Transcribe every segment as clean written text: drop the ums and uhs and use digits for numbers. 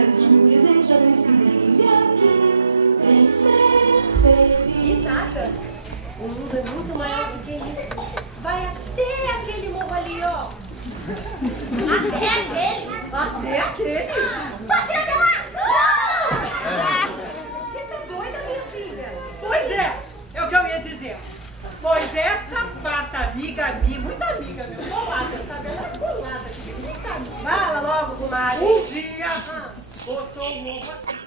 sai do escuro e vejo a luz que brilha aqui. Vem ser feliz. E nada. O mundo é muito maior do que isso. Vai até aquele morro ali, ó. Até aquele? Até aquele? Posso ir até lá? Você tá doida, minha filha? Pois é o que eu ia dizer. Pois essa pata amiga minha, muita amiga minha, colada, sabe? Ela é colada aqui, muita amiga. Fala logo, Gumari. Um dia botou o morro aqui.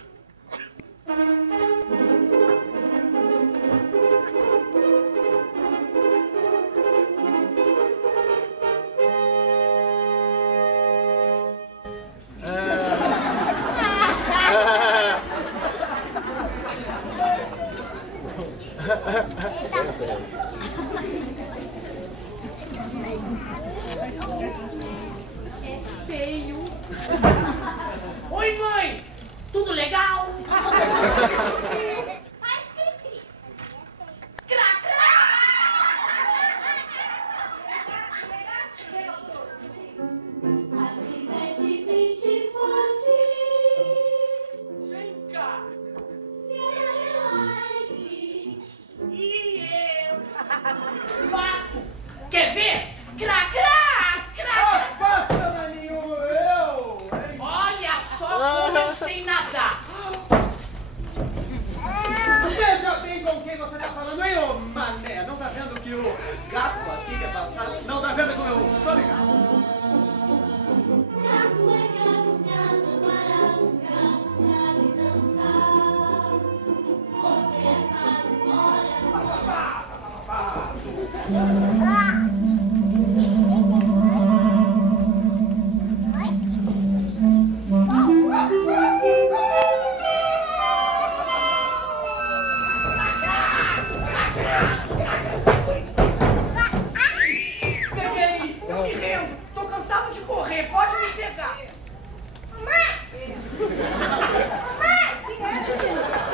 É feio. Oi, mãe! Tudo legal? Faz cri-cri. Vem cá! E eu? Mato! Quer ver? Crá, crá, crá! Afasta, Naninho, eu! Hein? Olha só como eu sei nadar! Veja bem com quem você tá falando, hein, ô mané? Não tá vendo que o gato aqui quer passar? Não tá vendo como eu sou ligado? Gato é parado, gato sabe dançar. Você é pato, olha. Peguei! Eu me rendo! Tô cansado de correr, pode me pegar! Mamãe! Mamãe!